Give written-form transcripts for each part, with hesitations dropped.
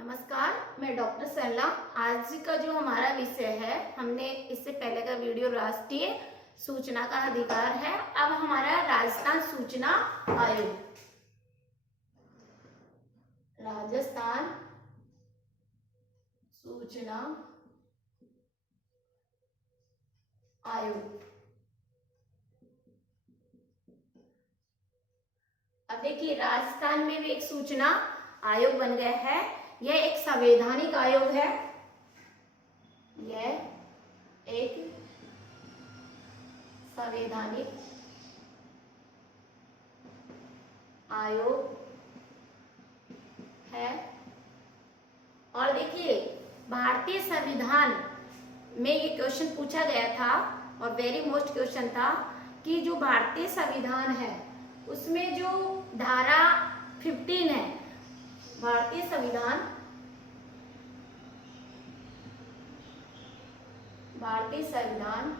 नमस्कार, मैं डॉक्टर सरला। आज का जो हमारा विषय है, हमने इससे पहले का वीडियो राष्ट्रीय सूचना का अधिकार है। अब हमारा राजस्थान सूचना आयोग, राजस्थान सूचना आयोग। अब देखिए, राजस्थान में भी एक सूचना आयोग बन गया है। यह एक संवैधानिक आयोग है। यह एक संवैधानिक आयोग है। और देखिए, भारतीय संविधान में ये क्वेश्चन पूछा गया था और वेरी मोस्ट क्वेश्चन था कि जो भारतीय संविधान है उसमें जो धारा 15 है, भारतीय संविधान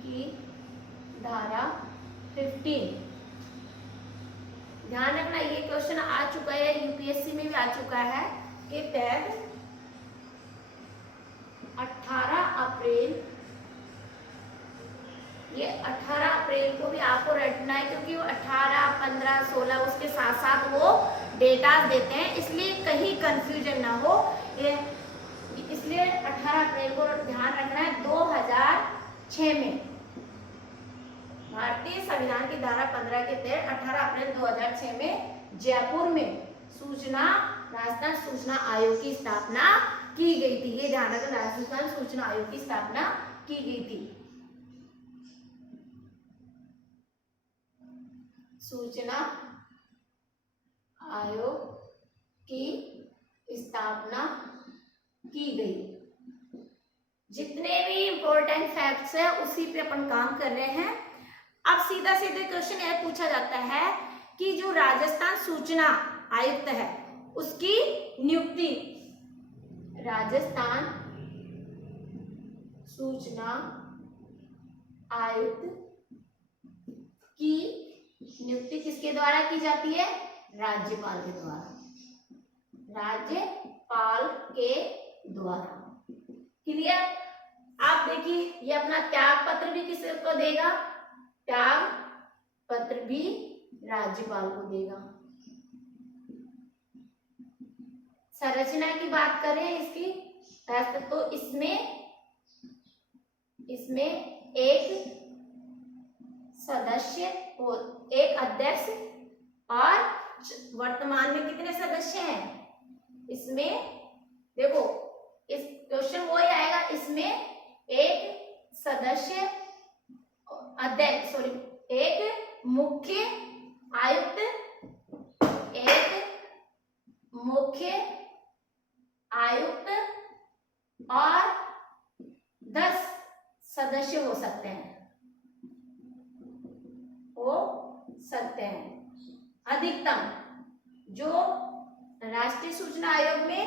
की धारा 15, ध्यान रखना ये क्वेश्चन आ चुका है, यूपीएससी में भी आ चुका है कि टैग 18 अप्रैल, ये 18 अप्रैल को भी आपको रटना है क्योंकि वो 18, 15, 16 उसके साथ साथ वो डेटा देते हैं, इसलिए कहीं कंफ्यूजन ना हो। ये इसलिए 18 अप्रैल को ध्यान रखना है। 2006 में भारतीय संविधान की धारा 15 के तहत 18 अप्रैल 2006 में जयपुर में राजस्थान सूचना आयोग की स्थापना की गई थी। ये ध्यान रखना, राजस्थान सूचना आयोग की स्थापना की गई थी। सूचना आयोग की स्थापना की गई। जितने भी इंपॉर्टेंट फैक्ट्स है उसी पे अपन काम कर रहे हैं। अब सीधा सीधे क्वेश्चन यह पूछा जाता है कि जो राजस्थान सूचना आयुक्त है उसकी नियुक्ति, राजस्थान सूचना आयुक्त की नियुक्ति किसके द्वारा की जाती है? राज्यपाल के द्वारा। राज्यपाल के द्वारा। क्लियर? आप देखिए, ये अपना त्याग पत्र भी किसी को देगा? त्याग पत्र भी राज्यपाल को देगा। संरचना की बात करें इसकी, तो इसमें एक सदस्य, एक अध्यक्ष, और वर्तमान में कितने सदस्य हैं? इसमें देखो, इस क्वेश्चन वो ही आएगा, इसमें एक सदस्य अध्यक्ष, एक मुख्य आयुक्त, और 10 सदस्य हो सकते हैं, अधिकतम। जो राष्ट्रीय सूचना आयोग में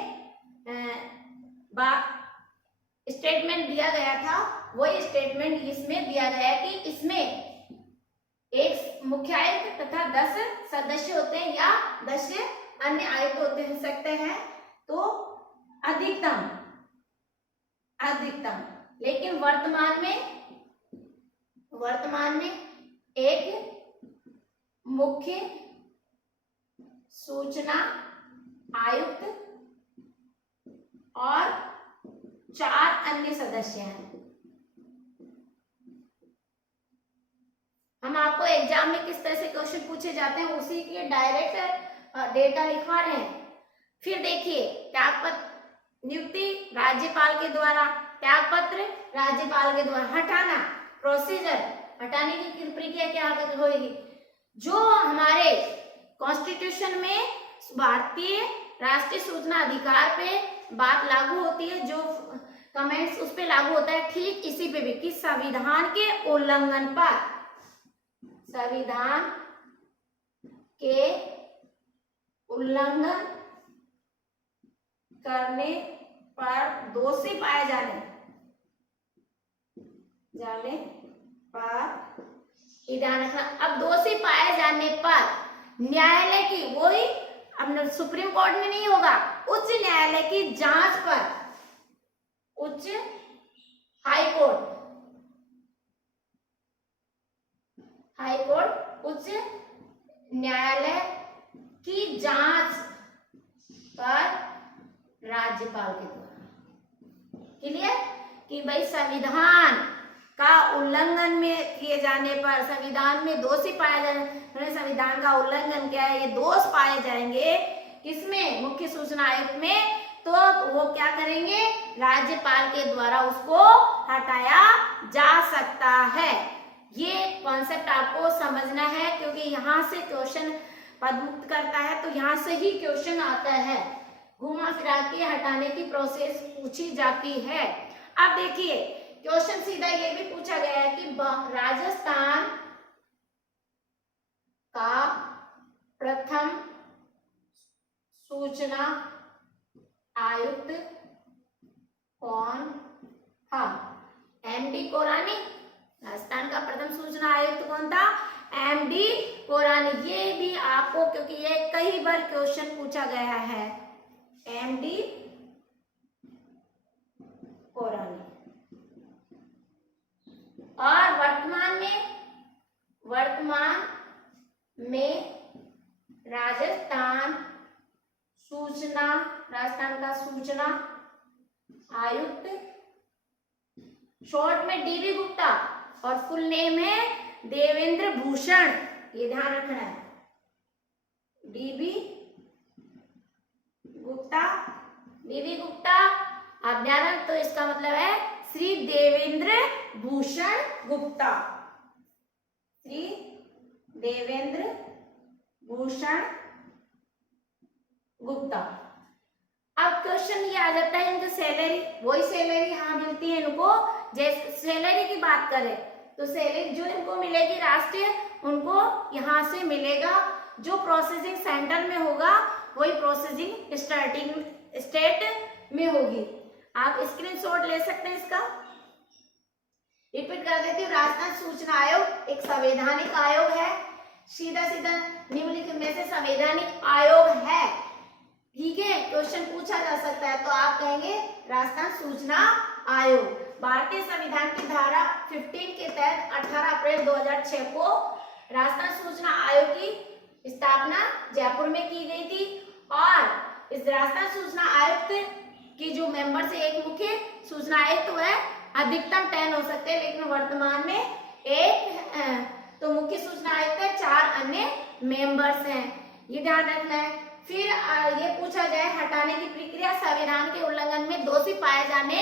स्टेटमेंट दिया गया था वही स्टेटमेंट इसमें दिया गया है कि इसमें एक मुख्य आयुक्त तथा 10 सदस्य होते हैं या 10 अन्य आयुक्त होते हो सकते हैं, तो अधिकतम। लेकिन वर्तमान में एक मुख्य सूचना आयुक्त और 4 अन्य सदस्य हैं। हम आपको एग्जाम में किस तरह से क्वेश्चन पूछे जाते हैं उसी के डायरेक्ट डेटा लिखवा रहे हैं। फिर देखिए, त्यागपत्र नियुक्ति राज्यपाल के द्वारा, त्यागपत्र राज्यपाल के द्वारा। हटाना, प्रोसीजर, हटाने की प्रक्रिया क्या होगी? जो हमारे कॉन्स्टिट्यूशन में भारतीय राष्ट्रीय सूचना अधिकार पे बात लागू होती है, जो कमेंट्स उस पे लागू होता है, ठीक इसी पे भी कि संविधान के उल्लंघन पर, संविधान के उल्लंघन करने पर दोषी पाए जाने पर, ध्यान रखना, अब दोषी पाए जाने पर न्यायालय की वही अब सुप्रीम कोर्ट में नहीं होगा, उच्च न्यायालय की जांच पर, उच्च हाई कोर्ट, हाई कोर्ट उच्च न्यायालय की जांच पर राज्यपाल के द्वारा। क्लियर कि भाई संविधान का उल्लंघन में किए जाने पर, संविधान में दोषी पाया जाए, संविधान का उल्लंघन क्या है, ये दोष पाए जाएंगे किसमें, मुख्य सूचना आयुक्त में, तो वो क्या करेंगे, राज्यपाल के द्वारा उसको हटाया जा सकता है। ये कॉन्सेप्ट आपको समझना है, क्योंकि यहाँ से क्वेश्चन पद मुक्त करता है, तो यहाँ से ही क्वेश्चन आता है, घुमा फिरा के हटाने की प्रोसेस पूछी जाती है। अब देखिए क्वेश्चन सीधा ये भी पूछा गया है कि राजस्थान का प्रथम सूचना आयुक्त कौन था? एमडी कोरानी। राजस्थान का प्रथम सूचना आयुक्त कौन था? एमडी कोरानी। ये भी आपको, क्योंकि ये कई बार क्वेश्चन पूछा गया है, एमडी कोरानी। और वर्तमान में राजस्थान का सूचना आयुक्त, शॉर्ट में डीबी गुप्ता, और फुल नेम है देवेंद्र भूषण, ये ध्यान रखना है, डीबी गुप्ता। आप ध्यान रख, तो इसका मतलब है श्री देवेंद्र भूषण गुप्ता, श्री देवेंद्र भूषण गुप्ता। अब क्वेश्चन ये आ जाता है, इनकी सैलरी, वही सैलरी यहाँ मिलती है इनको, जैसे सैलरी की बात करें तो सैलरी जो इनको मिलेगी राष्ट्रीय, उनको यहाँ से मिलेगा, जो प्रोसेसिंग सेंटर में होगा वही प्रोसेसिंग स्टेट में होगी। आप स्क्रीनशॉट ले सकते हैं इसका। रिपीट कर देती हूँ, राजस्थान सूचना आयोग एक संवैधानिक आयोग है, सीधा निम्नलिखित में से संवैधानिक आयोग है, ठीक है। क्वेश्चन पूछा जा सकता है, तो आप कहेंगे राजस्थान सूचना आयोग। भारतीय संविधान की धारा 15 के तहत 18 अप्रैल 2006 को राजस्थान सूचना आयोग की स्थापना जयपुर में की गई थी, और इस राजस्थान सूचना आयुक्त की जो मेंबर से एक मुख्य सूचना आयुक्त है, अधिकतम 10 हो सकते हैं, लेकिन वर्तमान में एक तो मुख्य सूचना आयुक्त है, 4 अन्य मेंबर्स हैं, ये ध्यान रखना है। फिर ये पूछा जाए हटाने की प्रक्रिया, संविधान के उल्लंघन में दोषी पाए जाने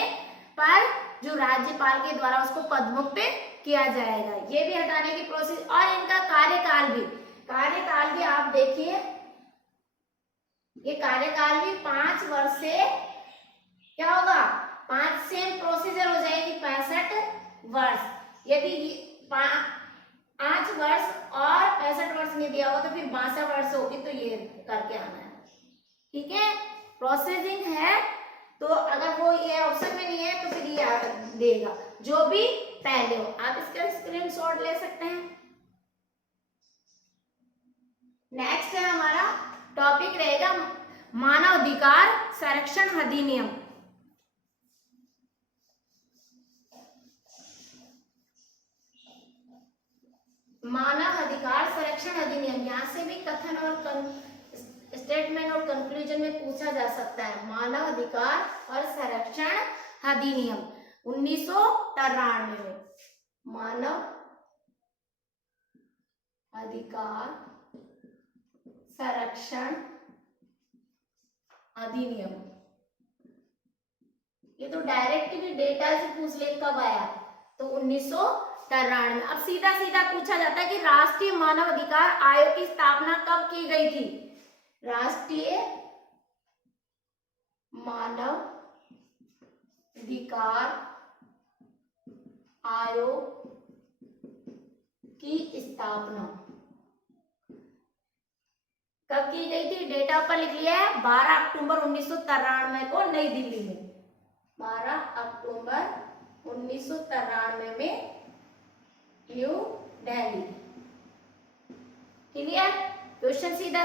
पर जो राज्यपाल के द्वारा उसको पदमुक्त किया जाएगा, ये भी हटाने की प्रोसेस। और इनका कार्यकाल भी आप देखिए, ये कार्यकाल भी 5 वर्ष से क्या होगा, 5 सेम प्रोसीजर हो जाएगी 65 वर्ष। यदि 5 वर्ष और 65 वर्ष नहीं दिया होगा तो फिर 62 वर्ष होगी, तो ये करके आना है, ठीक है। प्रोसेसिंग है, तो अगर वो ये ऑप्शन में नहीं है तो फिर ये देगा जो भी पहले हो। आप इसका स्क्रीनशॉट ले सकते हैं। नेक्स्ट है हमारा टॉपिक रहेगा मानव अधिकार संरक्षण अधिनियम। मानव अधिकार संरक्षण अधिनियम, यहाँ से भी कथन और स्टेटमेंट और कंक्लूजन में पूछा जा सकता है। मानव अधिकार और संरक्षण अधिनियम 1993 में, मानव अधिकार संरक्षण अधिनियम, ये तो डायरेक्ट भी डेटा से पूछ ले कब आया, तो 1993 में। अब सीधा पूछा जाता है कि राष्ट्रीय मानव अधिकार आयोग की स्थापना कब की गई थी? राष्ट्रीय मानव अधिकार आयोग की स्थापना कब की गई थी? डेटा पर लिख लिया है, 12 अक्टूबर 1993 को नई दिल्ली में, 12 अक्टूबर 1993 में न्यू दिल्ली। क्लियर? क्वेश्चन सीधा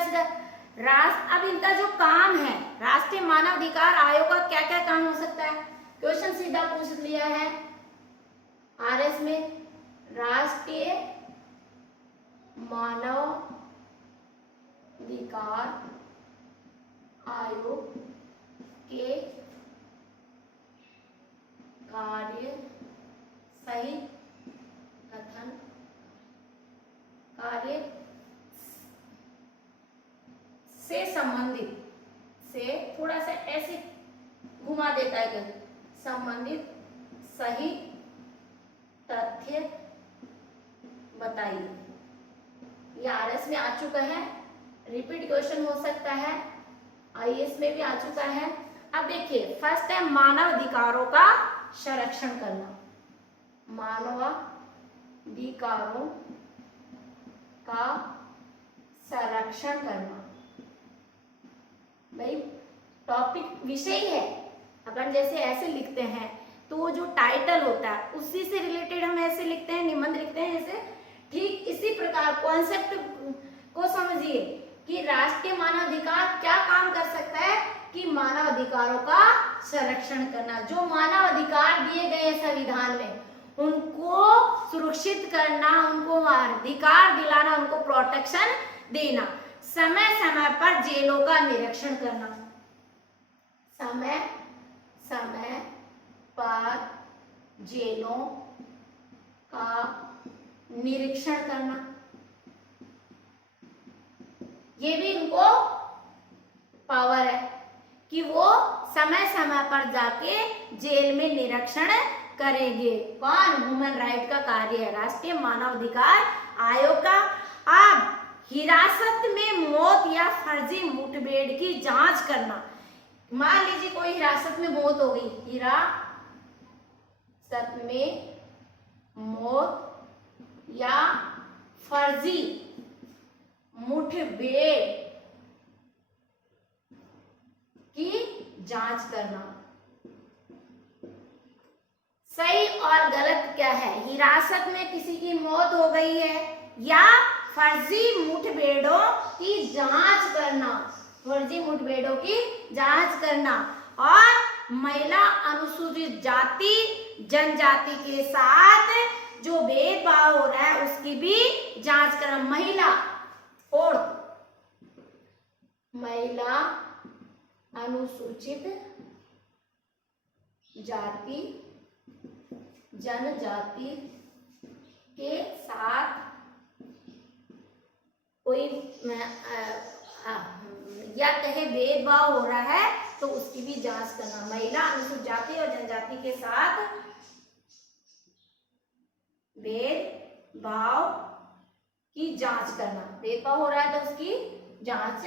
राष्ट्र, अब इनका जो काम है, राष्ट्रीय मानवाधिकार आयोग का क्या क्या काम हो सकता है, क्वेश्चन सीधा पूछ लिया है आरएस में। राष्ट्रीय मानवाधिकार आयोग के कार्य सही कथन, कार्य से संबंधित, से थोड़ा सा ऐसे घुमा देता है कि संबंधित सही तथ्य बताइए। ये आरएस में आ चुका है, रिपीट क्वेश्चन हो सकता है, आईएएस में भी आ चुका है। अब देखिए फर्स्ट है मानव अधिकारों का संरक्षण करना, मानवाधिकारों का संरक्षण करना। भाई टॉपिक विषय है, अपन जैसे ऐसे लिखते हैं तो वो जो टाइटल होता है उसी से रिलेटेड हम ऐसे लिखते हैं, निबंध लिखते हैं ऐसे। ठीक इसी प्रकार कॉन्सेप्ट को समझिए कि राष्ट्रीय मानवाधिकार क्या काम कर सकता है कि मानव अधिकारों का संरक्षण करना, जो मानव अधिकार दिए गए हैं संविधान में उनको सुरक्षित करना, उनको अधिकार दिलाना, उनको प्रोटेक्शन देना, समय समय पर जेलों का निरीक्षण करना, समय समय पर जेलों का निरीक्षण करना, ये भी इनको पावर है कि वो समय समय पर जाके जेल में निरीक्षण करेंगे। कौन? ह्यूमन राइट का कार्य है, राष्ट्रीय मानवाधिकार आयोग का। अब हिरासत में मौत या फर्जी मुठभेड़ की जांच करना, मान लीजिए कोई हिरासत में मौत हो गई, हिरासत में मौत या फर्जी मुठभेड़ की जांच करना। सही और गलत क्या है? हिरासत में किसी की मौत हो गई है या फर्जी मुठभेड़ों की जांच करना, फर्जी मुठभेड़ों की जांच करना। और महिला अनुसूचित जाति जनजाति के साथ जो भेदभाव हो रहा है उसकी भी जांच करना। महिला और महिला अनुसूचित जाति जनजाति के साथ कोई या कहे भेदभाव हो रहा है तो उसकी भी जांच करना। महिला अनुसूचित जाति और जनजाति के साथ भेदभाव की जांच करना, भेदभाव हो रहा है तो उसकी जांच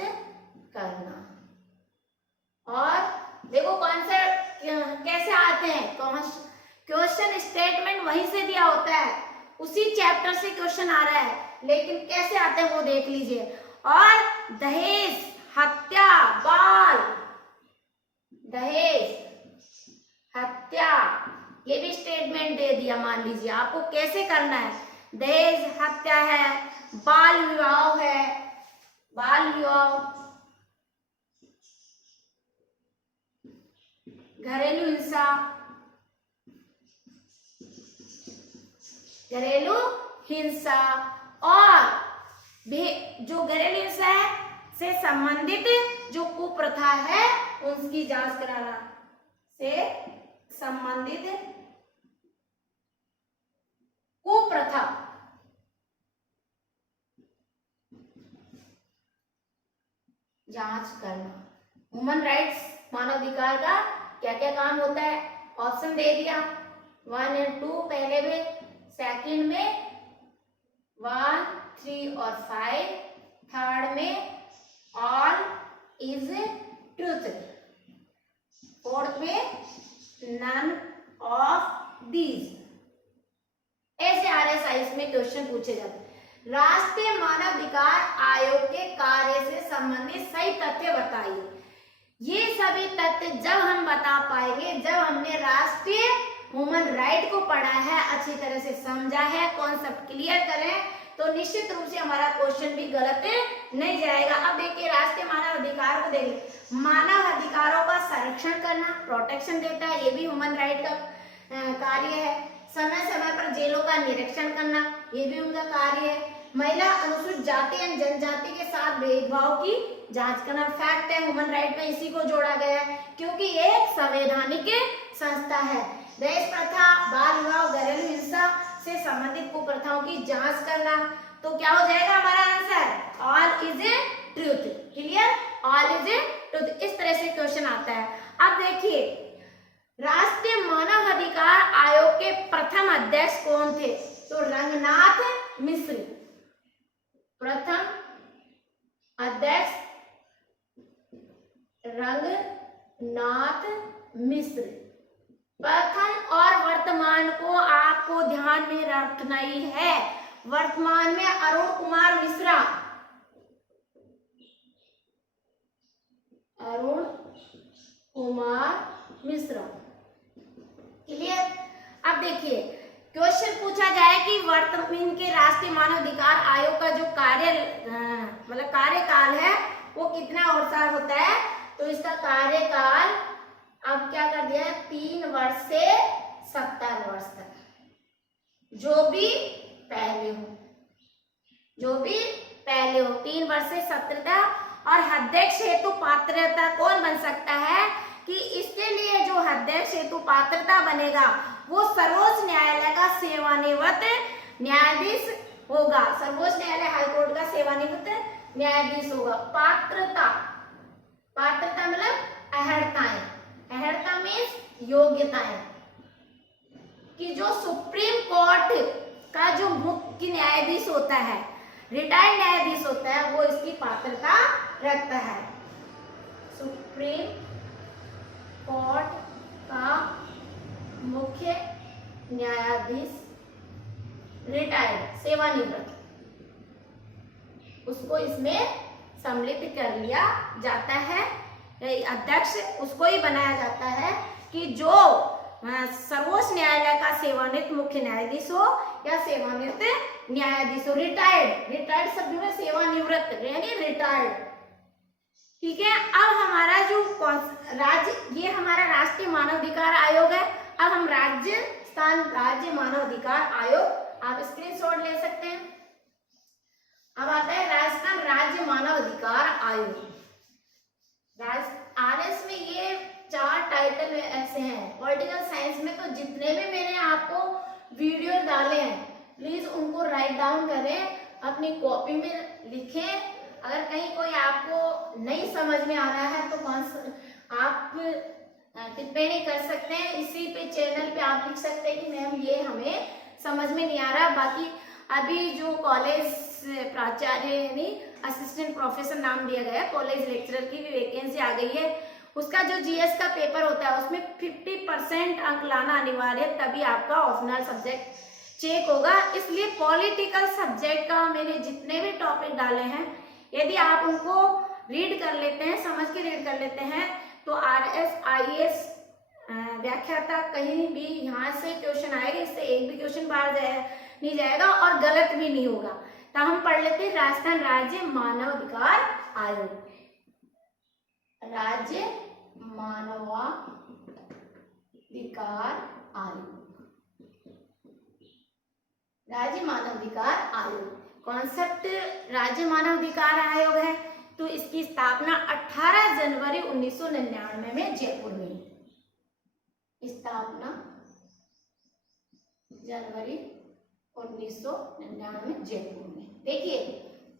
करना। और देखो कॉन्सेप्ट कैसे आते हैं, क्वेश्चन स्टेटमेंट वहीं से दिया होता है, उसी चैप्टर से क्वेश्चन आ रहा है, लेकिन कैसे आते हैं वो देख लीजिए। और दहेज, हत्या, बाल दहेज, हत्या, ये भी स्टेटमेंट दे दिया। मान लीजिए आपको कैसे करना है, दहेज हत्या है, बाल विवाह है, बाल विवाह, घरेलू हिंसा, घरेलू हिंसा और जो घरेलू हिंसा है से संबंधित जो कुप्रथा है उसकी जांच कराना, से संबंधित कुप्रथा, जांच करना। ह्यूमन राइट्स मानवाधिकार का क्या क्या काम होता है, ऑप्शन दे दिया 1 और 2 पहले में, सेकंड में 1, 3 और 5, थर्ड में ऑल इज ट्रूथ, फोर्थ में नन ऑफ दीज। ऐसे RSI में क्वेश्चन पूछे जाते हैं। राष्ट्रीय मानवाधिकार आयोग के कार्य से संबंधित सही तथ्य बताइए। ये सभी तथ्य जब हम बता पाएंगे जब हमने राष्ट्रीय ह्यूमन राइट को पढ़ा है, अच्छी तरह से समझा है, कॉन्सेप्ट क्लियर करें, तो निश्चित रूप से हमारा क्वेश्चन भी गलत नहीं जाएगा। अब देखिए राष्ट्रीय मानव अधिकार को देखिए, मानव अधिकारों का संरक्षण करना, प्रोटेक्शन देता है, ये भी ह्यूमन राइट का कार्य है। समय समय पर जेलों का निरीक्षण करना, ये भी उनका कार्य है। महिला, अनुसूचित जाति एवं जनजाति के साथ भेदभाव की जांच करना, फैक्ट है ह्यूमन राइट में इसी को जोड़ा गया है क्योंकि ये एक संवैधानिक संस्था है। दहेज प्रथा, बाल विवाह, घरेलू हिंसा से संबंधित कुप्रथाओं की जांच करना, तो क्या हो जाएगा हमारा answer, all is a truth. Clear, all is a truth. इस तरह से क्वेश्चन आता है। अब देखिए राष्ट्रीय मानव अधिकार आयोग के प्रथम अध्यक्ष कौन थे, तो रंगनाथ मिश्र। प्रथम अध्यक्ष रंगनाथ मिश्र। प्रथम और वर्तमान को आपको ध्यान में रखना ही है। वर्तमान में अरुण कुमार मिश्रा, अरुण कुमार मिश्रा। क्लियर। अब देखिए क्वेश्चन पूछा जाए कि वर्तमान के राष्ट्रीय मानव अधिकार आयोग का जो मतलब कार्यकाल है वो कितना वर्ष होता है, तो इसका कार्यकाल अब क्या कर दिया है, 3 वर्ष से 70 वर्ष तक, जो भी पहले हो, जो भी पहले हो, 3 वर्ष से 70 तक। और अध्यक्ष हेतु पात्रता कौन बन सकता है, कि इसके लिए जो अध्यक्ष हेतु पात्रता बनेगा वो सर्वोच्च न्यायालय का सेवानिवृत्त न्यायाधीश होगा। सर्वोच्च न्यायालय हाईकोर्ट का सेवानिवृत्त न्यायाधीश होगा। पात्रता, पात्रता मतलब अहर्ताएं, अहर्ता मीन्स योग्यताएं, कि जो सुप्रीम कोर्ट का जो मुख्य न्यायाधीश होता है, रिटायर्ड न्यायाधीश होता है, वो इसकी पात्रता रखता है। सुप्रीम कोर्ट का मुख्य न्यायाधीश रिटायर्ड, सेवानिवृत्त, उसको इसमें सम्मिलित कर लिया जाता है। अध्यक्ष उसको ही बनाया जाता है कि जो सर्वोच्च न्यायालय का सेवानिवृत्त मुख्य न्यायाधीश हो या सेवानिवृत्त न्यायाधीश हो। रिटायर्ड, रिटायर्ड शब्द में सेवानिवृत्त यानी रिटायर्ड। ठीक है। अब हमारा जो राज्य, ये हमारा राष्ट्रीय मानवाधिकार आयोग है। अब हम राजस्थान राज्य मानवाधिकार आयोग, आप स्क्रीनशॉट ले सकते हैं। अब आता है राजस्थान राज्य मानवाधिकार आयोग। आरएस में ये 4 टाइटल ऐसे हैं। पॉलिटिकल साइंस में तो जितने भी मैंने आपको वीडियो डाले हैं प्लीज उनको राइट डाउन करें, अपनी कॉपी में लिखें। अगर कहीं कोई आपको नहीं समझ में आ रहा है तो आप टिप्पणी कर सकते हैं, इसी पे चैनल पे आप लिख सकते हैं कि मैम ये हमें समझ में नहीं आ रहा। बाकी अभी जो कॉलेज प्राचार्य यानी असिस्टेंट प्रोफेसर नाम दिया गया है, कॉलेज लेक्चरर की भी वैकेंसी आ गई है। उसका जो जीएस का पेपर होता है उसमें 50% अंक लाना अनिवार्य है, तभी आपका ऑप्शनल सब्जेक्ट चेक होगा। इसलिए पॉलिटिकल सब्जेक्ट का मैंने जितने भी टॉपिक डाले हैं, यदि आप उनको रीड कर लेते हैं, समझ के रीड कर लेते हैं, तो आरएस आईएएस व्याख्याता कहीं भी यहाँ से क्वेश्चन आएगा, इससे एक भी क्वेश्चन बाहर नहीं जाएगा और गलत भी नहीं होगा। तो हम पढ़ लेते हैं राजस्थान राज्य मानवाधिकार आयोग। राज्य मानवाधिकार आयोग, राज्य मानवाधिकार आयोग। कॉन्सेप्ट राज्य मानवाधिकार आयोग है, तो इसकी स्थापना 18 जनवरी 1999 में जयपुर में। स्थापना जनवरी 1999 में जयपुर में। देखिए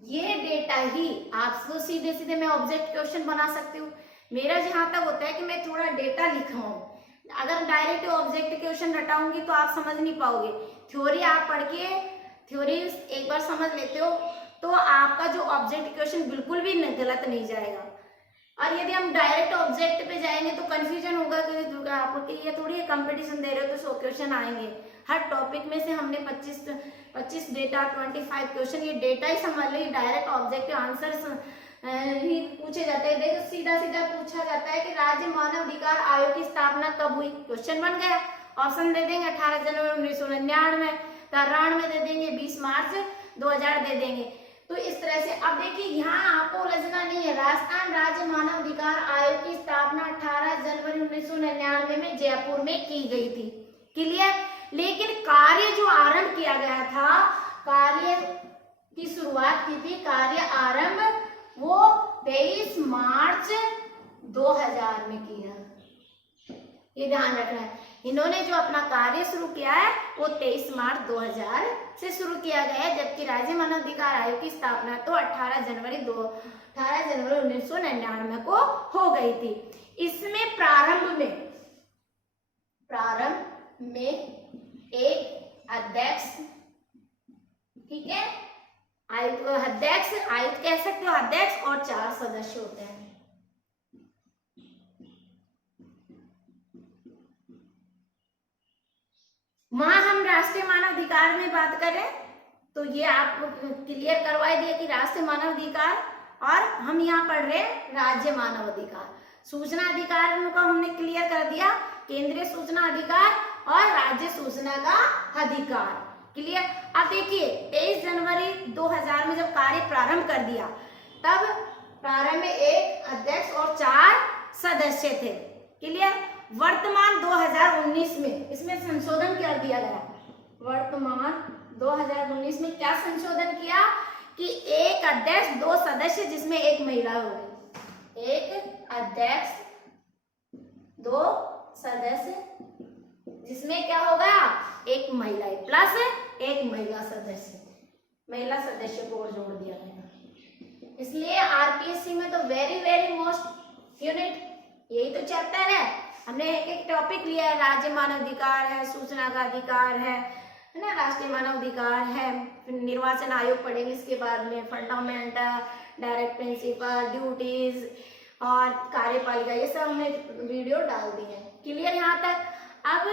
ये डेटा ही आपको सीधे सीधे मैं ऑब्जेक्ट क्वेश्चन बना सकती हूँ। मेरा जहां तक होता है कि मैं थोड़ा डेटा लिखाऊं, अगर डायरेक्ट ऑब्जेक्ट क्वेश्चन रटाऊंगी तो आप समझ नहीं पाओगे। थ्योरी आप पढ़ के थ्योरी एक बार समझ लेते हो तो आपका जो ऑब्जेक्ट क्वेश्चन बिल्कुल भी गलत नहीं जाएगा। और यदि हम डायरेक्ट ऑब्जेक्ट पे जाएंगे तो कंफ्यूजन होगा कि आपको ये थोड़ी कंपटीशन दे रहे हो तो 100 क्वेश्चन आएंगे। हर टॉपिक में से हमने 25 डेटा 25 क्वेश्चन, ये डेटा ही समझ लो, डायरेक्ट ऑब्जेक्ट आंसर ही पूछे जाते हैं। देखो सीधा सीधा पूछा जाता है कि राज्य मानवाधिकार आयोग की स्थापना कब हुई, क्वेश्चन बन गया। ऑप्शन दे देंगे 18 जनवरी 1999, 93 दे देंगे, 20 मार्च 2000 दे देंगे। तो इस तरह से अब देखिए यहाँ आपको उलझना नहीं है। राजस्थान राज्य मानव अधिकार आयोग की स्थापना 18 जनवरी 1999 में जयपुर में की गई थी। क्लियर। लेकिन कार्य जो आरंभ किया गया था, कार्य की शुरुआत की थी, कार्य आरंभ वो 23 मार्च 2000 में किया। ये ध्यान रखना है। इन्होंने जो अपना कार्य शुरू किया है वो 23 मार्च 2000 से शुरू किया गया है, जबकि राज्य मानवाधिकार आयोग की स्थापना तो 18 जनवरी 1999 को हो गई थी। इसमें प्रारंभ में एक अध्यक्ष, ठीक है, अध्यक्ष आयुक्त कह सकते हो, अध्यक्ष और 4 सदस्य होते हैं। वहां हम राष्ट्रीय मानव अधिकार में बात करें तो ये आप क्लियर करवा दिए कि राष्ट्रीय मानव अधिकार, और हम यहाँ पढ़ रहे हैं राज्य मानव अधिकार। सूचना अधिकार को हमने क्लियर कर दिया, केंद्रीय सूचना अधिकार और राज्य सूचना का अधिकार। क्लियर। अब देखिए 23 जनवरी 2000 में जब कार्य प्रारंभ कर दिया, तब प्रारंभ में एक अध्यक्ष और 4 सदस्य थे। क्लियर। वर्तमान 2019 में इसमें संशोधन कर दिया गया। वर्तमान 2019 में क्या संशोधन किया कि एक अध्यक्ष 2 सदस्य जिसमें एक महिला हो गई। एक अध्यक्ष 2 सदस्य जिसमें क्या होगा, एक महिला प्लस एक महिला सदस्य को और जोड़ दिया गया। इसलिए आरपीएससी में तो वेरी मोस्ट यूनिट यही तो चैप्टर है। हमने एक टॉपिक लिया है, राज्य मानव अधिकार है, सूचना का अधिकार है ना, राष्ट्रीय मानव अधिकार है, फिर निर्वाचन आयोग पढ़ेंगे इसके बाद में, फंडामेंटल, डायरेक्ट प्रिंसिपल, ड्यूटीज और कार्यपालिका, ये सब हमने वीडियो डाल दी है। क्लियर यहाँ तक। अब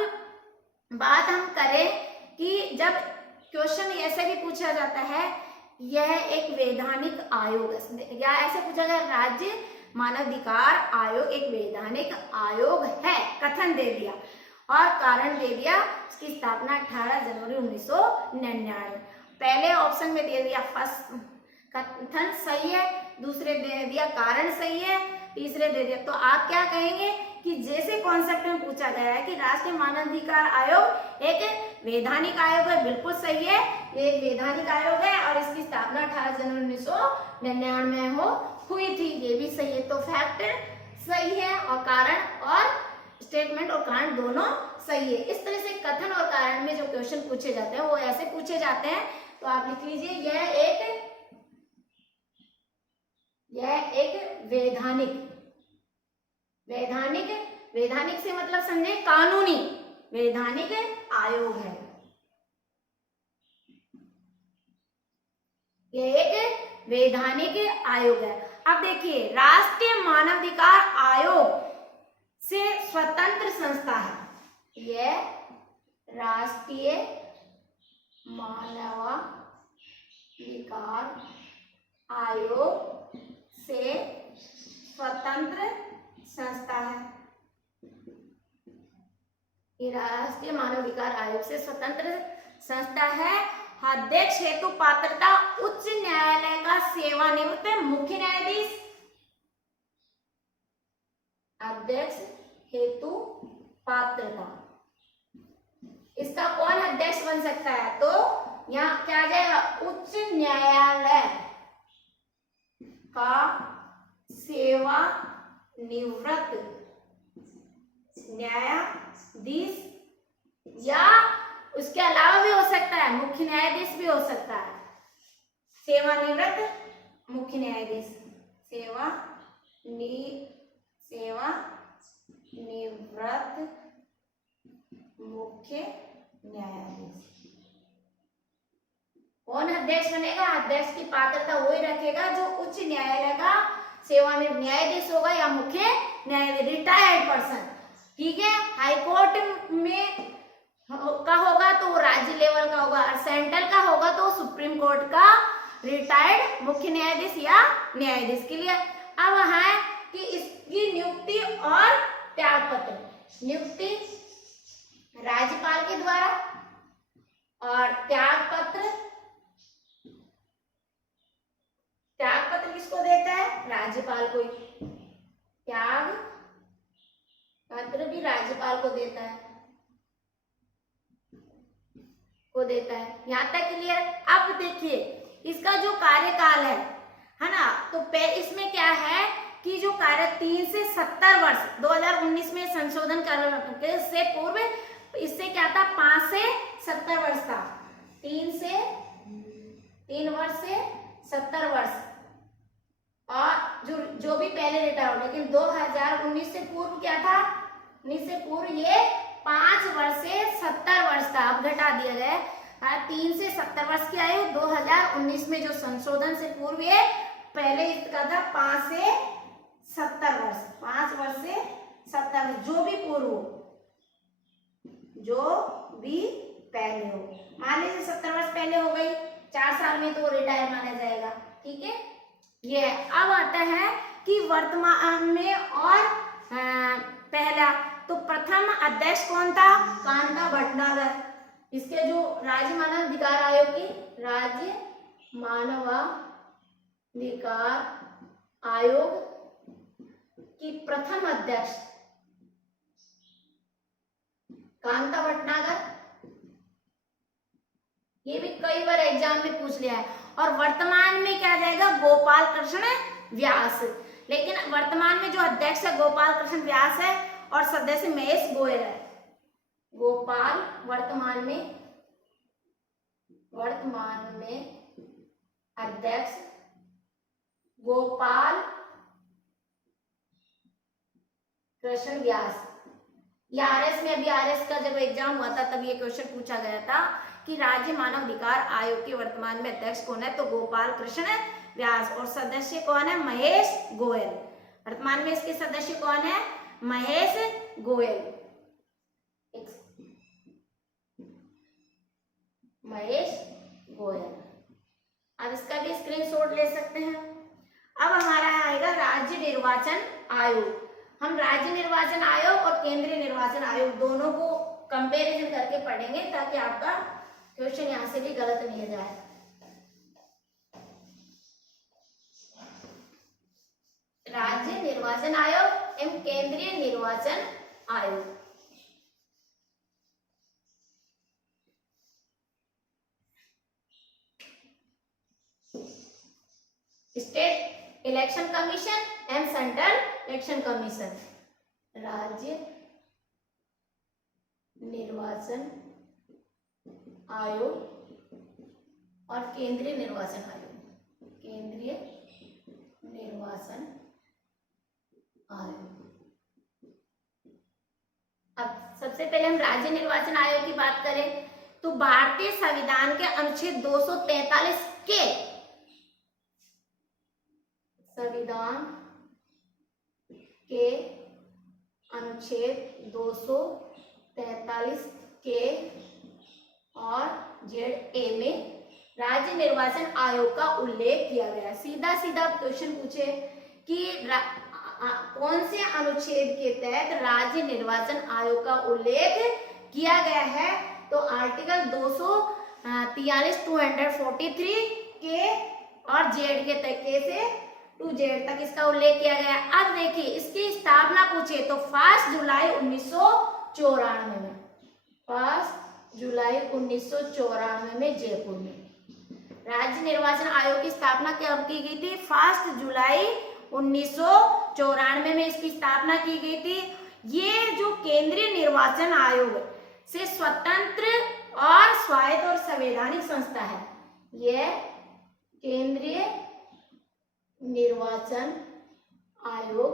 बात हम करें कि जब क्वेश्चन ऐसे भी पूछा जाता है, यह एक वैधानिक आयोग है, या ऐसे पूछा जाए राज्य मानवाधिकार आयोग एक वैधानिक आयोग है, कथन दे दिया और कारण दे दिया, इसकी स्थापना 18 जनवरी 1999। पहले ऑप्शन में दे दिया फर्स्ट कथन सही है, दूसरे दे दिया कारण सही है, तीसरे दे दिया। तो आप क्या कहेंगे कि जैसे कॉन्सेप्ट में पूछा गया है कि राष्ट्रीय मानवाधिकार आयोग एक वैधानिक आयोग है, बिल्कुल सही है, ये एक वैधानिक आयोग है और इसकी स्थापना 18 जनवरी 1999 में हुई थी, ये भी सही है। तो फैक्ट सही है और कारण और स्टेटमेंट और कारण दोनों सही है। इस तरह से कथन और कारण में जो क्वेश्चन पूछे जाते हैं वो ऐसे पूछे जाते हैं। तो आप लिख लीजिए यह एक वैधानिक से मतलब समझे कानूनी वैधानिक आयोग है। यह एक वैधानिक आयोग है। अब देखिए राष्ट्रीय मानवाधिकार आयोग से स्वतंत्र संस्था है। यह राष्ट्रीय मानवाधिकार आयोग से स्वतंत्र संस्था है। ये राष्ट्रीय मानवाधिकार आयोग से स्वतंत्र संस्था है। अध्यक्ष हेतु पात्रता उच्च न्यायालय का सेवानिवृत्त मुख्य न्यायाधीश। अध्यक्ष हेतु पात्रता, इसका कौन अध्यक्ष बन सकता है? तो यहाँ क्या आ जाएगा, उच्च न्यायालय का सेवानिवृत्त न्यायाधीश, या उसके अलावा भी हो सकता है, मुख्य न्यायाधीश भी हो सकता है। सेवानिवृत्त मुख्य न्यायाधीश, सेवानिवृत्त मुख्य न्यायाधीश। कौन अध्यक्ष बनेगा? अध्यक्ष की पात्रता वही रखेगा जो उच्च न्यायालय का सेवानिवृत्त न्यायाधीश होगा या मुख्य न्यायाधीश, रिटायर्ड पर्सन। ठीक है। हाईकोर्ट में का होगा तो वो राज्य लेवल का होगा, और सेंट्रल का होगा तो सुप्रीम कोर्ट का रिटायर्ड मुख्य न्यायाधीश या न्यायाधीश। के लिए अब है कि इसकी नियुक्ति और त्यागपत्र, नियुक्ति राज्यपाल के द्वारा और त्यागपत्र किसको देता है? राज्यपाल को। त्याग पत्र भी राज्यपाल को देता है, यहाँ तक क्लियर। अब देखिए इसका जो कार्यकाल है ना, तो इसमें क्या है कि जो कार्य 3 से 70 वर्ष 2019 में संशोधन कर से पूर्व इससे क्या था, 5 से 70 वर्ष था। 3 वर्ष से 70 वर्ष, और जो भी पहले रिटायर हो, लेकिन 2019 से पूर्व क्या था, 19 से पूर्व ये 5 वर्ष से 70 वर्ष था। अब घटा दिया गया 3 से 70 वर्ष की आयु। 2019 में जो संशोधन से पूर्व ये पहले इसका था 5 से 70 वर्ष, 5 वर्ष से 70 वर्ष, जो भी पूर्व हो, जो भी पहले हो। मान लीजिए 70 वर्ष पहले हो गई, 4 साल में तो रिटायर माना जाएगा, ठीक है। ये अब आता है कि वर्तमान में और पहला, तो प्रथम अध्यक्ष कौन था, कांता भटनागर। इसके जो राज्य मानवाधिकार आयोग की, राज्य मानवाधिकार आयोग की प्रथम अध्यक्ष कांता भटनागर। ये भी कई बार एग्जाम में पूछ लिया है। और वर्तमान में क्या जाएगा, गोपाल कृष्ण व्यास। लेकिन वर्तमान में जो अध्यक्ष है गोपाल कृष्ण व्यास है और सदस्य महेश गोयल है। गोपाल वर्तमान में अध्यक्ष गोपाल कृष्ण व्यास। ये आरएस में, अभी आरएस का जब एग्जाम हुआ था तब ये क्वेश्चन पूछा गया था कि राज्य मानव अधिकार आयोग के वर्तमान में अध्यक्ष कौन है, तो गोपाल कृष्ण व्यास, और सदस्य कौन है, महेश गोयल। वर्तमान में इसके सदस्य कौन है, महेश गोयल, महेश गोयल। अब इसका भी स्क्रीनशॉट ले सकते हैं। अब हमारा आएगा राज्य निर्वाचन आयोग। हम राज्य निर्वाचन आयोग और केंद्रीय निर्वाचन आयोग दोनों को कंपैरिजन करके पढ़ेंगे ताकि आपका क्वेश्चन यहां से भी गलत नहीं जाए। राज्य निर्वाचन आयोग एवं केंद्रीय निर्वाचन आयोग। State election commission and central election commission. राज्य निर्वाचन आयोग और केंद्रीय निर्वाचन आयोग, केंद्रीय निर्वाचन आयोग। अब सबसे पहले हम राज्य निर्वाचन आयोग की बात करें तो भारतीय संविधान के अनुच्छेद 243 के, संविधान के अनुच्छेद 243 के और जेड ए में राज्य निर्वाचन आयोग का उल्लेख किया गया। सीधा सीधा क्वेश्चन पूछे कि कौन से अनुच्छेद के तहत राज्य निर्वाचन आयोग का उल्लेख किया गया है, तो आर्टिकल 243 243 के और जेड के तरीके से टू जेड तक इसका उल्लेख किया गया। अब देखिए इसकी स्थापना पूछे तो 1 जुलाई 1994 में, 1 जुलाई 1994 में जयपुर में राज्य निर्वाचन आयोग की स्थापना कब की गई थी, 1 जुलाई 1994 में इसकी स्थापना की गई थी। ये जो केंद्रीय निर्वाचन आयोग से स्वतंत्र और स्वायत्त और संवैधानिक संस्था है, यह केंद्रीय निर्वाचन आयोग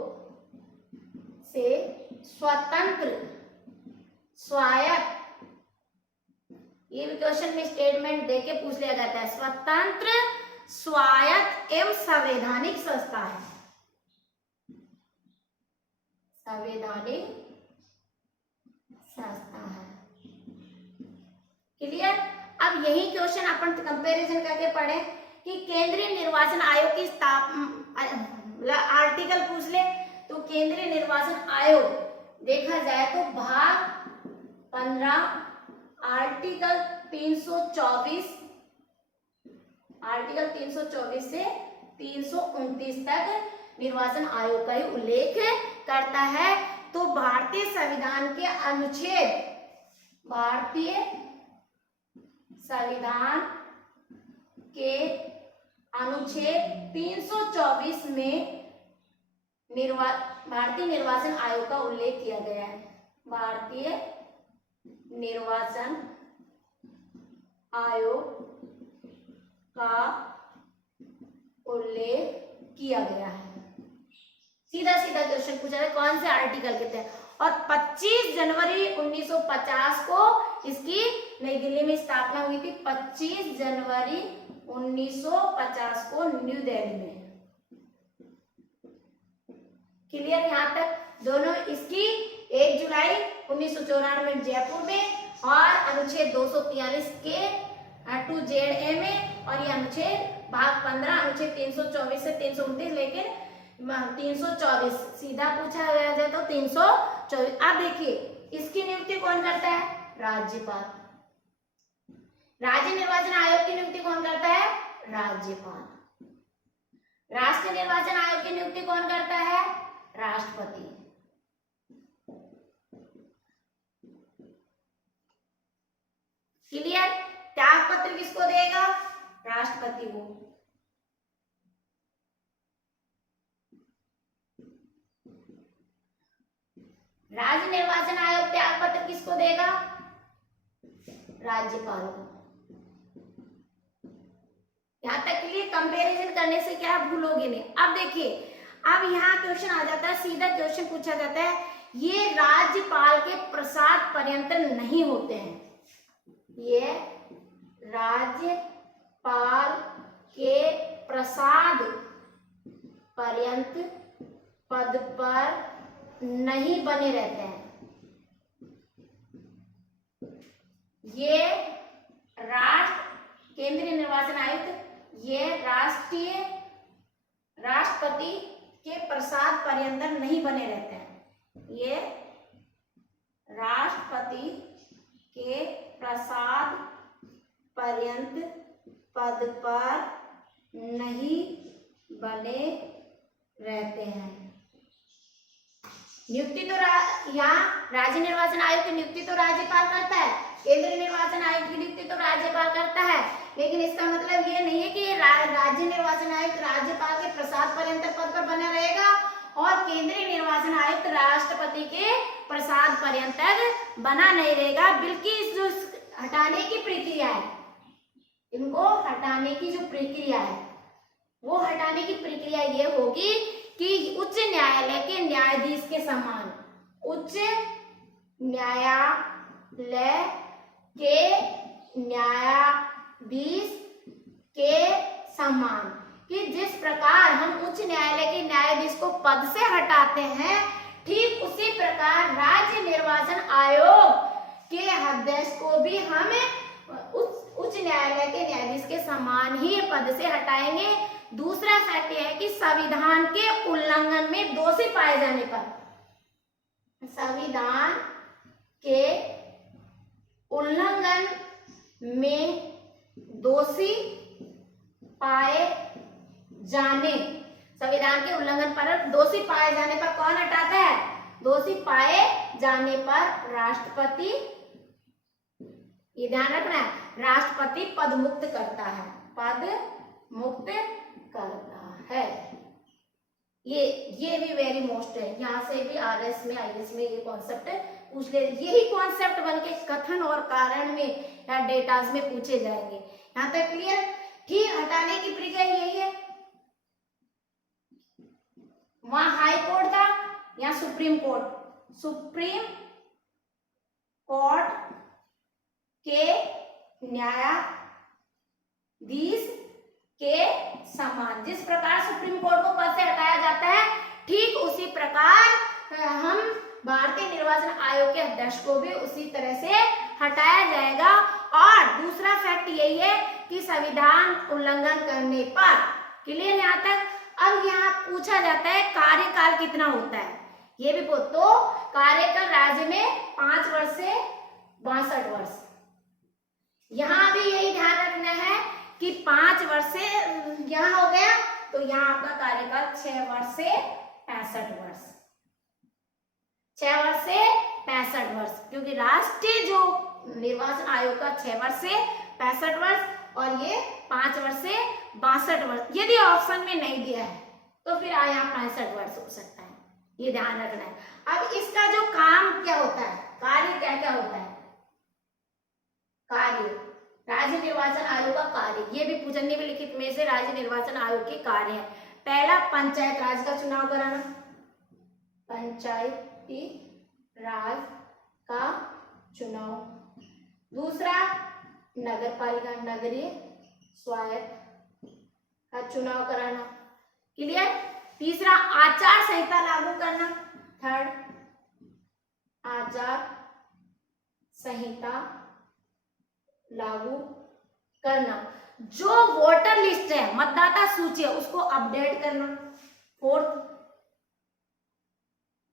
से स्वतंत्र स्वायत्त, ये भी क्वेश्चन में स्टेटमेंट देके पूछ लिया जाता है, स्वतंत्र स्वायत्त एवं संवैधानिक संस्था है, संवैधानिक संस्था है। क्लियर। अब यही क्वेश्चन अपन कंपैरिजन करके पढ़े कि केंद्रीय निर्वाचन आयोग की स्थापना, आर्टिकल पूछ ले तो केंद्रीय निर्वाचन आयोग देखा जाए तो भाग 15 आर्टिकल 324 से 329 तक निर्वाचन आयोग का ही उल्लेख करता है। तो भारतीय संविधान के अनुच्छेद 324 में भारतीय निर्वाचन आयोग का उल्लेख किया गया है। भारतीय निर्वाचन आयोग का उल्लेख किया गया है। सीधा सीधा क्वेश्चन पूछा है कौन से आर्टिकल के तहत। और 25 जनवरी 1950 को इसकी नई दिल्ली में स्थापना हुई थी। 25 जनवरी 1950 को न्यू दिल्ली में। क्लियर यहाँ तक दोनों। इसकी 1 जुलाई 1994 में जयपुर में और अनुच्छेद 243 के 2ZA में, और ये अनुच्छेद भाग 15 अनुच्छेद 324 से 329, लेकिन 324 सीधा पूछा गया है तो 324। अब देखिए इसकी नियुक्ति कौन करता है? राज्यपाल। राज्य निर्वाचन आयोग की नियुक्ति कौन करता है? राज्यपाल। राष्ट्रीय निर्वाचन आयोग की नियुक्ति कौन करता है? राष्ट्रपति। क्लियर? त्याग पत्र किसको देगा? राष्ट्रपति को। राज्य निर्वाचन आयोग त्याग पत्र किसको देगा? राज्यपाल को। यहां तक के लिए कंपैरिजन करने से क्या भूलोगे नहीं। अब देखिए, अब यहाँ क्वेश्चन आ जाता है, सीधा क्वेश्चन पूछा जाता है, ये राज्यपाल के प्रसाद पर्यंत नहीं होते हैं। ये राज्यपाल के प्रसाद पर्यंत पद पर नहीं बने रहते हैं। ये केंद्रीय निर्वाचन आयुक्त, ये राष्ट्रपति के प्रसाद पर्यंत नहीं बने रहते हैं। ये राष्ट्रपति के प्रसाद पर्यंत पद पर नहीं बने रहते हैं। नियुक्ति तो यहाँ राज्य निर्वाचन आयोग की नियुक्ति तो राज्यपाल करता है, केंद्रीय निर्वाचन आयोग की नियुक्ति तो राज्यपाल करता है, लेकिन इसका मतलब ये नहीं है कि राज्य निर्वाचन आयुक्त राज्यपाल के प्रसाद पर्यंत पद पर बना रहेगा और केंद्रीय निर्वाचन आयुक्त राष्ट्रपति के प्रसाद पर्यंत बना नहीं रहेगा। बल्कि इस जो हटाने की प्रक्रिया है, इनको हटाने की जो प्रक्रिया है, वो हटाने की प्रक्रिया ये होगी कि उच्च न्यायालय के न्यायाधीश के समान, उच्च न्यायालय के न्यायाधीश के समान, कि जिस प्रकार हम उच्च न्यायालय के न्यायाधीश को पद से हटाते हैं, ठीक उसी प्रकार राज्य निर्वाचन आयोग के अध्यक्ष को भी हम उच्च न्यायालय के न्यायाधीश के समान ही पद से हटाएंगे। दूसरा फैक्ट यह है कि संविधान के उल्लंघन में दोषी पाए जाने पर, संविधान के उल्लंघन में दोषी पाए जाने, संविधान के उल्लंघन पर दोषी पाए जाने पर कौन हटाता है? दोषी पाए जाने पर राष्ट्रपति, ये ध्यान रखना है, राष्ट्रपति पद मुक्त करता है, पद मुक्त करता है। ये भी वेरी मोस्ट है, यहाँ से भी आरएस में आईएएस में ये कॉन्सेप्ट पूछ ले, यही कॉन्सेप्ट बन के कथन और कारण में या डेटाज में पूछे जाएंगे। यहाँ तक क्लियर? ठीक, हटाने की प्रक्रिया यही है। वहां हाई कोर्ट था, यहाँ सुप्रीम कोर्ट, सुप्रीम कोर्ट के न्यायाधीश के समान, जिस प्रकार सुप्रीम कोर्ट को पद से हटाया जाता है, ठीक उसी प्रकार हम भारतीय निर्वाचन आयोग के अध्यक्ष को भी उसी तरह से हटाया जाएगा। और दूसरा फैक्ट यही है कि संविधान उल्लंघन करने पर, क्लियर यहाँ तक? अब यहाँ पूछा जाता है कार्यकाल कितना होता है, ये भी तो कार्यकाल राज्य में 5 वर्ष से 62 वर्ष। यहाँ भी यही ध्यान रखना है कि 5 वर्ष से, यहाँ हो गया तो यहाँ आपका कार्यकाल 6 वर्ष से 65 वर्ष, 6 वर्ष से 65 वर्ष, क्योंकि राष्ट्रीय जो निर्वाचन आयोग का 6 वर्ष से 65 वर्ष और ये 5 वर्ष से 62 वर्ष। यदि ऑप्शन में नहीं दिया है तो फिर यहाँ 65 वर्ष हो सकता है, ये ध्यान रखना है। अब इसका जो काम क्या होता है, कार्य क्या क्या होता है, कार्य राज्य निर्वाचन आयोग का कार्य, ये भी पूछा निम्नलिखित में से राज्य निर्वाचन आयोग के कार्य है। पहला, पंचायत राज का चुनाव कराना, पंचायती राज का चुनाव। दूसरा, नगर पालिका नगरीय स्वायत्त का चुनाव कराना, क्लियर। तीसरा, आचार संहिता लागू करना। थर्ड, आचार संहिता लागू करना। जो वोटर लिस्ट है, मतदाता सूची है, उसको अपडेट करना। फोर्थ,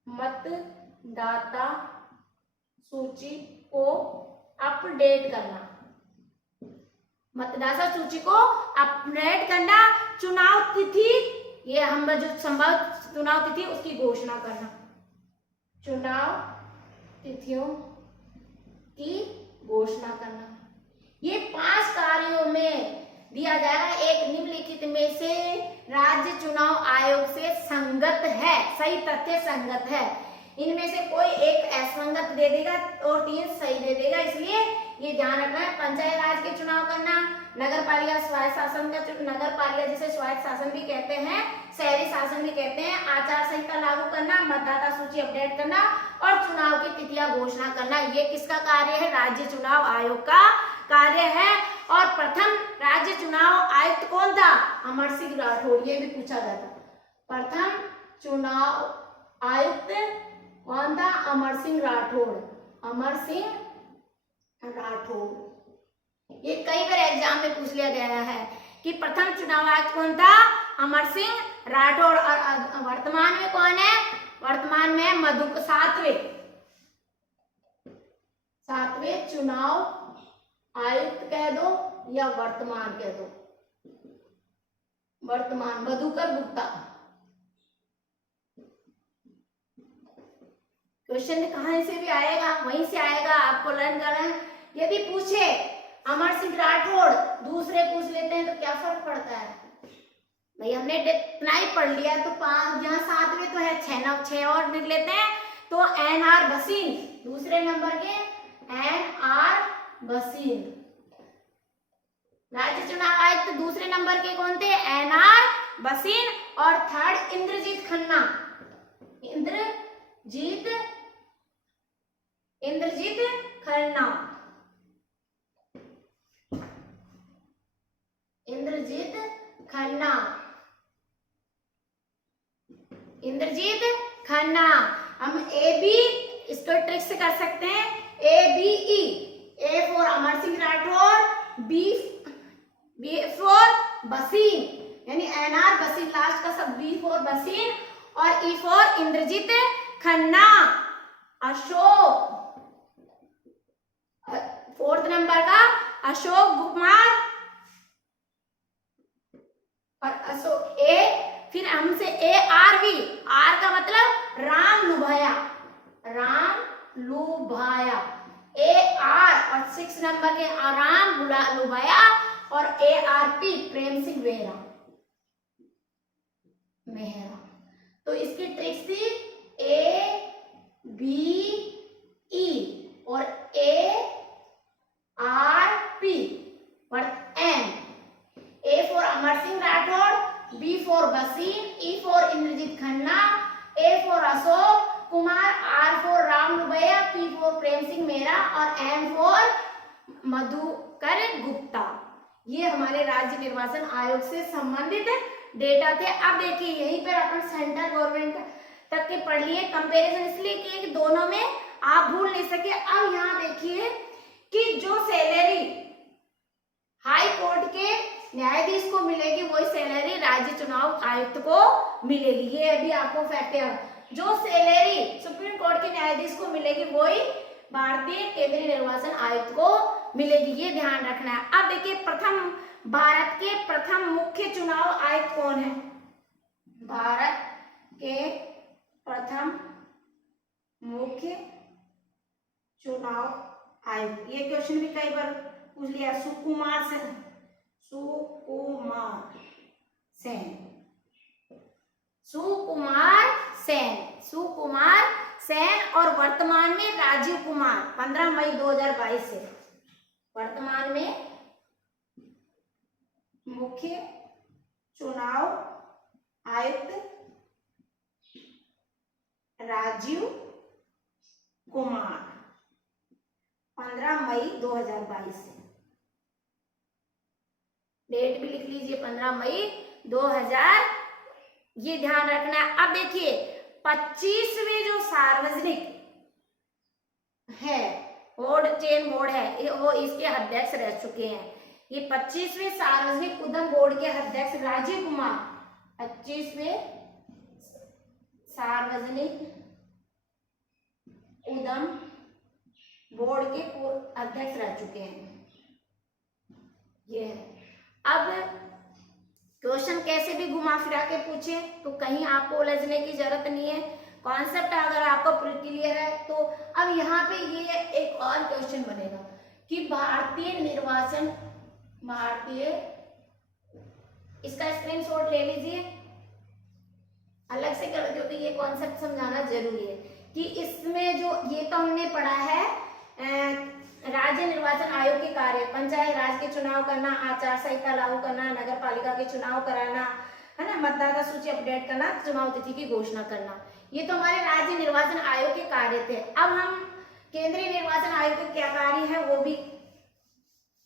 मतदाता सूची को अपडेट करना, मतदाता सूची को अपडेट करना। चुनाव तिथि, ये हम जो संभव चुनाव तिथि उसकी घोषणा करना, चुनाव तिथियों की घोषणा करना। ये 5 कार्यों में दिया जाएगा एक निम्नलिखित में से राज्य चुनाव आयोग से संगत है, सही तथ्य संगत है। इनमें से कोई एक असंगत दे देगा और 3 सही दे देगा, इसलिए ये ध्यान रखना है। पंचायत राज के चुनाव करना, नगर पालिका स्वायत्त शासन का, नगर पालिका जिसे स्वायत्त शासन भी कहते हैं, शहरी शासन भी कहते हैं, आचार संहिता लागू करना, मतदाता सूची अपडेट करना और चुनाव की तिथियां घोषणा करना। ये किसका कार्य है, राज्य चुनाव आयोग का कार्य है। और प्रथम राज्य चुनाव आयुक्त कौन था, अमर सिंह राठौड़, ये भी पूछा गया था। प्रथम चुनाव आयुक्त कौन था, अमर सिंह राठौड़, अमर सिंह राठौड़। ये कई बार एग्जाम में पूछ लिया गया है कि प्रथम चुनाव आयुक्त कौन था, अमर सिंह राठौड़। और वर्तमान में कौन है, वर्तमान में मधु, सातवें चुनाव आयुक्त कह दो या वर्तमान कह दो, वर्तमान मधुकर गुप्ता। क्वेश्चन कहां से भी आएगा, वहीं से आएगा, आपको लर्न करना है। यदि पूछे अमर सिंह राठौड़, दूसरे पूछ लेते हैं तो क्या फर्क पड़ता है भाई, हमने इतना ही पढ़ लिया तो 5, यहाँ 7वें तो है, 6 और लिख लेते हैं। तो NR भसीन, दूसरे नंबर के NR भसीन। राज्य चुनाव आयुक्त दूसरे नंबर के कौन थे, NR भसीन। और थर्ड, इंद्रजीत खन्ना, इंद्रजीत खन्ना, इंद्रजीत खन्ना, इंद्रजीत खन्ना। हम AB इसको ट्रिक से कर सकते हैं, ABE, A for Amar Singh Rathore, B for Bhasin, यानी NR भसीन, लास्ट का सब B फॉर भसीन, और E for Indrajit Khanna, Ashok. Fourth number का अशोक कुमार और अशोक A। फिर हमसे ARV, R का मतलब राम लुभाया, राम लुभाया, AR और 6 नंबर के राम लुभाया, और ARP प्रेम सिंह मेहरा। तो इसकी ट्रिक थी ABE और ARP और M। A for Amar Singh Rathore, B for Bhasin, E for Indrajit Khanna, A for Ashok Kumar, R for Ram Lubhaiya, P for Prem Singh Mehra और M फॉर मधुकर गुप्ता। ये हमारे राज्य निर्वाचन आयोग से संबंधित डेटा थे। अब देखिए यहीं पर अपन सेंट्रल गवर्नमेंट तक के पढ़ लिए, कंपैरिजन इसलिए किए कि दोनों में आप भूल नहीं सके। अब यहाँ देखिए कि जो सैलरी हाई कोर्ट के न्यायाधीश को मिलेगी वही सैलरी राज्य चुनाव आयुक्त को मिलेगी, ये भी आपको फैक्ट है। जो सैलरी सुप्रीम कोर्ट के न्यायाधीश को मिलेगी वही भारतीय केंद्रीय निर्वाचन आयुक्त को मिलेगी, ये ध्यान रखना है। अब देखिए भारत के प्रथम मुख्य चुनाव आयुक्त कौन है, भारत के प्रथम मुख्य चुनाव आयुक्त, ये क्वेश्चन भी कई बार पूछ लिया। सुकुमार सेन, सुकुमार सेन, सुकुमार सेन, सुकुमार सेन और वर्तमान में राजीव कुमार 15 मई 2022 से वर्तमान में मुख्य चुनाव आयुक्त राजीव कुमार 15 मई 2022 से। डेट भी लिख लीजिए 15 मई 2000, ये ध्यान रखना है। अब देखिए 25वें जो सार्वजनिक है बोर्ड, चेन बोर्ड है, वो इसके अध्यक्ष रह चुके हैं। ये 25वें सार्वजनिक उद्यम बोर्ड के अध्यक्ष राजीव कुमार 25वें सार्वजनिक उद्यम बोर्ड के पूर्व अध्यक्ष रह चुके हैं। ये है। अब क्वेश्चन कैसे भी घुमा फिरा के पूछे तो कहीं आपको उलझने की जरूरत नहीं है। कॉन्सेप्ट अगर आपको क्लियर है तो अब यहाँ पे ये एक और क्वेश्चन बनेगा कि भारतीय निर्वाचन, इसका स्क्रीनशॉट ले लीजिए अलग से कर, क्योंकि ये कॉन्सेप्ट समझाना जरूरी है कि इसमें जो ये तो हमने पढ़ा है राज्य निर्वाचन आयोग के कार्य, पंचायत राज के चुनाव करना, आचार संहिता लागू करना, नगर पालिका के चुनाव कराना, है ना, मतदाता सूची अपडेट करना, चुनाव तिथि की घोषणा करना, ये तो हमारे राज्य निर्वाचन आयोग के कार्य थे। अब हम केंद्रीय निर्वाचन आयोग के क्या कार्य है वो भी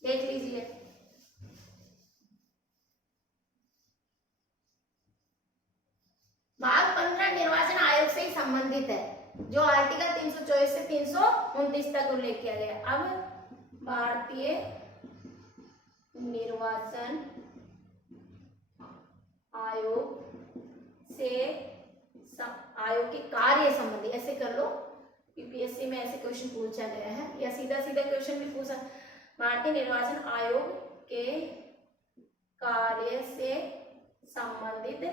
देख लीजिए। भाग 15 निर्वाचन आयोग से ही संबंधित है, जो आर्टिकल 324 से 329 तक उल्लेख किया गया। अब भारतीय निर्वाचन आयोग से आयोग के कार्य संबंधी, ऐसे कर लो, यूपीएससी में ऐसे क्वेश्चन पूछा गया है या सीधा सीधा क्वेश्चन भी पूछा। भारतीय निर्वाचन आयोग के कार्य से संबंधित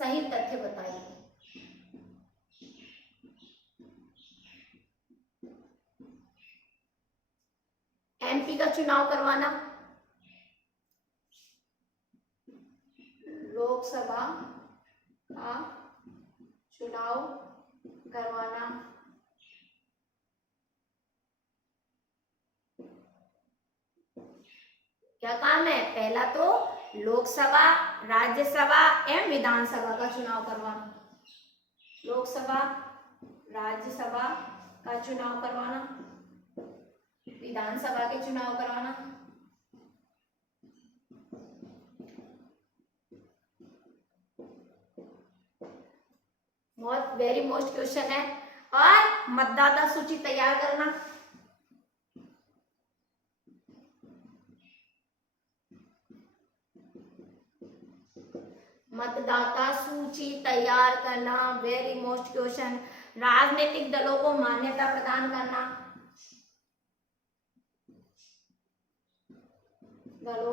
सही तथ्य बताइए। एमपी का चुनाव करवाना, लोकसभा का चुनाव करवाना, क्या काम है? पहला तो लोकसभा, राज्यसभा एवं विधानसभा का चुनाव करवाना, लोकसभा, राज्यसभा का चुनाव करवाना, विधानसभा के चुनाव करवाना। बहुत वेरी मोस्ट क्वेश्चन है। और मतदाता सूची तैयार करना, मतदाता सूची तैयार करना, वेरी मोस्ट क्वेश्चन। राजनीतिक दलों को मान्यता प्रदान करना, दलों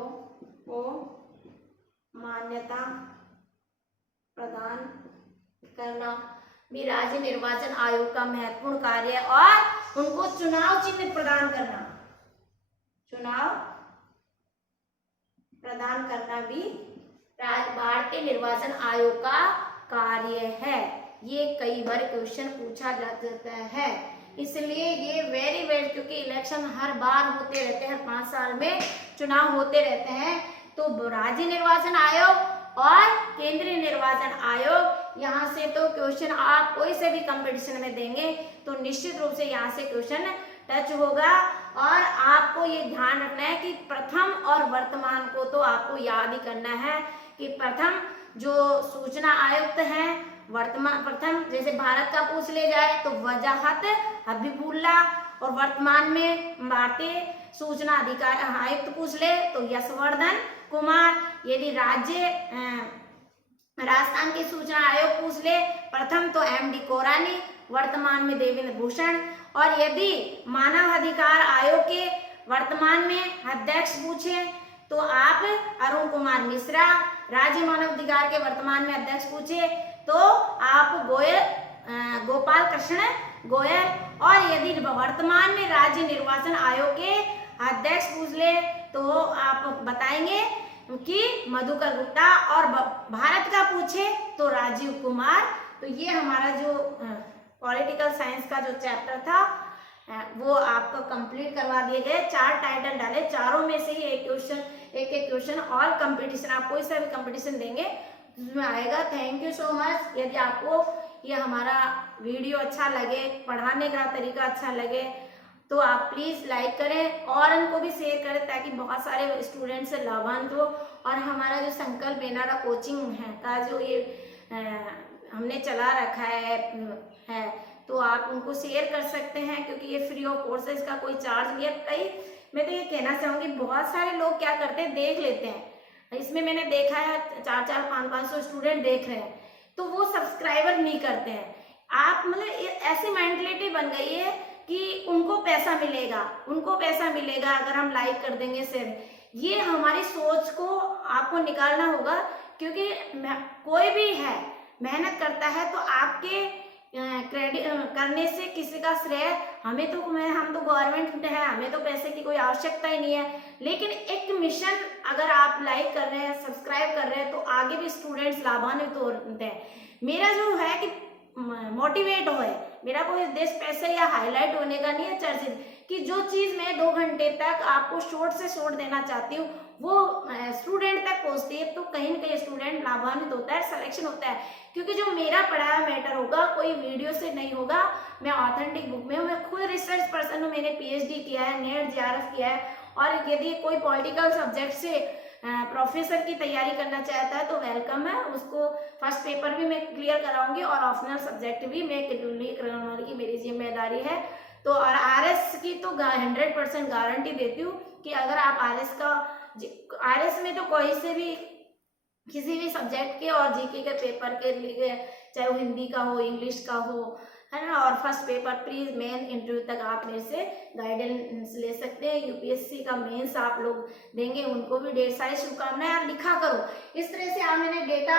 को मान्यता प्रदान करना भी राज्य निर्वाचन आयोग का महत्वपूर्ण कार्य है। और उनको चुनाव चिन्ह प्रदान करना, चुनाव प्रदान करना भी भारतीय निर्वाचन आयोग का कार्य है। ये कई बार क्वेश्चन पूछा जाता है, इसलिए ये वेरी वेरी, क्योंकि इलेक्शन हर बार होते रहते हैं, हर 5 साल में चुनाव होते रहते हैं, तो राज्य निर्वाचन आयोग और केंद्रीय निर्वाचन आयोग, यहाँ से तो क्वेश्चन आप कोई से भी कंपटीशन में देंगे तो निश्चित रूप से यहाँ से क्वेश्चन टच होगा। और आपको ये ध्यान रखना है कि प्रथम और वर्तमान को तो आपको याद ही करना है कि प्रथम जो सूचना आयुक्त हैं, वर्तमान प्रथम जैसे भारत का पूछ ले जाए तो वजाहत हबीबुल्ला, और वर्तमान में भारतीय सूचना अधिकार आयुक्त पूछ ले तो यशवर्धन कुमार। यदि राज्य राजस्थान के सूचना आयोग पूछ ले प्रथम तो एमडी कोरानी, वर्तमान में देवेंद्र भूषण। और यदि मानव अधिकार आयोग के वर्तमान में अध्यक्ष पूछे तो आप अरुण कुमार मिश्रा, राज्य मानव अधिकार के वर्तमान में अध्यक्ष पूछे तो आप गोपाल कृष्ण गोयल, और यदि वर्तमान में राज्य निर्वाचन आयोग के अध्यक्ष पूछ ले तो आप बताएंगे कि मधुकर गुप्ता, और भारत का पूछे तो राजीव कुमार। तो ये हमारा जो पॉलिटिकल साइंस का जो चैप्टर था वो आपको कंप्लीट करवा दिए गए। 4 टाइटल डाले, चारों में से ही एक क्वेश्चन और कंपटीशन, आप कोई सा भी कंपटीशन देंगे उसमें आएगा। Thank you so much. यदि आपको ये हमारा वीडियो अच्छा लगे, पढ़ाने का तरीका अच्छा लगे तो आप प्लीज़ लाइक करें और उनको भी शेयर करें ताकि बहुत सारे स्टूडेंट से लाभान्वित हो। और हमारा जो संकल्प बेनारा कोचिंग है का जो ये हमने चला रखा है तो आप उनको शेयर कर सकते हैं, क्योंकि ये फ्री ऑफ कोर्स है, इसका कोई चार्ज नहीं है। मैं तो ये कहना चाहूँगी, बहुत सारे लोग क्या करते हैं, देख लेते हैं। इसमें मैंने देखा है 400 500 स्टूडेंट देख रहे हैं तो वो सब्सक्राइबर नहीं करते हैं। आप मतलब ऐसी मेंटलिटी बन गई है कि उनको पैसा मिलेगा अगर हम लाइक कर देंगे सिर्फ। ये हमारी सोच को आपको निकालना होगा, क्योंकि कोई भी है मेहनत करता है तो आपके क्रेडिट करने से किसी का श्रेय हम तो गवर्नमेंट है, हमें तो पैसे की कोई आवश्यकता ही नहीं है। लेकिन एक मिशन अगर आप लाइक कर रहे हैं, सब्सक्राइब कर रहे हैं तो आगे भी स्टूडेंट्स लाभान्वित होते हैं। मेरा जो है कि मोटिवेट हो, मेरा कोई उद्देश्य पैसे या हाईलाइट होने का नहीं है, चर्चित, कि जो चीज मैं 2 घंटे तक आपको शॉर्ट से शॉर्ट देना चाहती हूँ वो स्टूडेंट तक पहुंचती है तो कहीं न कहीं स्टूडेंट लाभान्वित होता है, सिलेक्शन होता है। क्योंकि जो मेरा पढ़ाया मैटर होगा कोई वीडियो से नहीं होगा। मैं ऑथेंटिक बुक में हूँ, मैं खुद रिसर्च पर्सन हूँ, मैंने PhD किया है, नेट JRF किया है। और यदि कोई पॉलिटिकल सब्जेक्ट से प्रोफेसर की तैयारी करना चाहता है तो वेलकम है, उसको फर्स्ट पेपर भी मैं क्लियर कराऊंगी और ऑप्शनल सब्जेक्ट भी मैं क्लियर कराने की मेरी जिम्मेदारी है। तो और RS की तो 100% गारंटी देती हूँ कि अगर आप RS में तो कोई से भी किसी भी सब्जेक्ट के और GK के पेपर के लिए, चाहे वो हिंदी का हो, इंग्लिश का हो, है ना, और first paper pre main interview तक आप मेरे से गाइडेंस ले सकते हैं। UPSC का मेंस आप लोग देंगे, उनको भी ढेर सारी शुभकामनाएं। आप लिखा करो, इस तरह से आप मैंने डेटा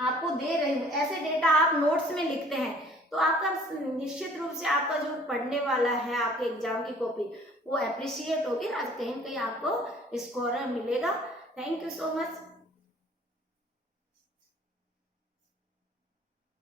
आपको दे रही हूँ, ऐसे डेटा आप नोट्स में लिखते हैं तो आपका निश्चित रूप से आपका जो पढ़ने वाला है आपके एग्जाम की कॉपी वो अप्रिशिएट होगी, कहीं न कहीं आपको स्कोर मिलेगा। Thank you so much.